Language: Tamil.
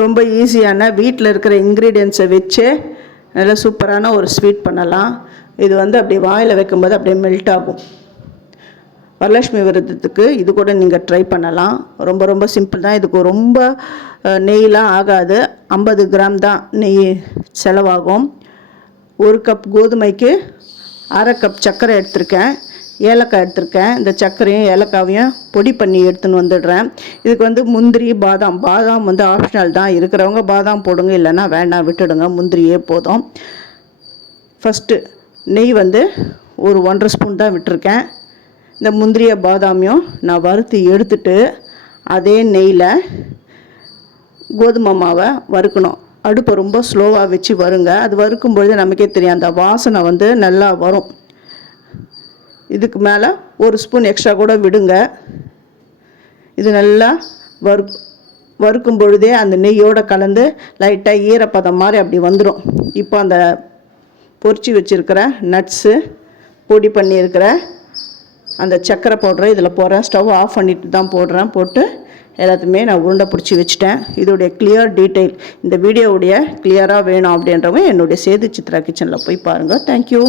ரொம்ப ஈஸியான வீட்டில் இருக்கிற இன்க்ரீடியன்ஸை வச்சு நல்லா சூப்பரான ஒரு ஸ்வீட் பண்ணலாம். இது அப்படி வாயில் வைக்கும்போது அப்படியே மெல்ட் ஆகும். வரலட்சுமி விரதத்துக்கு இது கூட நீங்கள் ட்ரை பண்ணலாம். ரொம்ப ரொம்ப சிம்பிள் தான். இதுக்கு ரொம்ப நெய்லாம் ஆகாது. 50 கிராம் தான் நெய் செலவாகும். 1 கப் கோதுமைக்கு 1/2 கப் சர்க்கரை எடுத்திருக்கேன். ஏலக்காய் எடுத்திருக்கேன். இந்த சர்க்கரையும் ஏலக்காவையும் பொடி பண்ணி எடுத்துன்னு வந்துடுறேன். இதுக்கு முந்திரி பாதாம் ஆப்ஷனல் தான். இருக்கிறவங்க பாதாம் போடுங்க, இல்லைன்னா வேண்டாம் விட்டுடுங்க, முந்திரியே போதும். ஃபஸ்ட்டு நெய் ஒரு 1.5 ஸ்பூன் தான் விட்டுருக்கேன். இந்த முந்திரிய பாதாமையும் நான் வறுத்து எடுத்துட்டு அதே நெய்யில் கோதுமை மாவை வறுக்கணும். அடுப்பை ரொம்ப ஸ்லோவாக வச்சு வருங்க. அது வறுக்கும்பொழுது நமக்கே தெரியும், அந்த வாசனை நல்லா வரும். இதுக்கு மேலே 1 ஸ்பூன் எக்ஸ்ட்ரா கூட விடுங்க. இது நல்லா வறுக்கும் பொழுதே அந்த நெய்யோடு கலந்து லைட்டாக ஈரப்பதம் மாதிரி அப்படி வந்துடும். இப்போ அந்த பொரிச்சு வச்சுருக்கிற நட்ஸு, பொடி பண்ணியிருக்கிற அந்த சர்க்கரை பவுடரை இதில் போடுறேன். ஸ்டவ் ஆஃப் பண்ணிட்டு தான் போடுறேன். போட்டு எல்லாத்தையுமே நான் உருண்டை பிடிச்சி வச்சுட்டேன். இதோடைய கிளியர் டீட்டெயில் இந்த வீடியோவுடைய கிளியராக வேணும் அப்படின்றவங்க என்னுடைய சேது சித்ரா கிச்சனில் போய் பாருங்கள். தேங்க்யூ.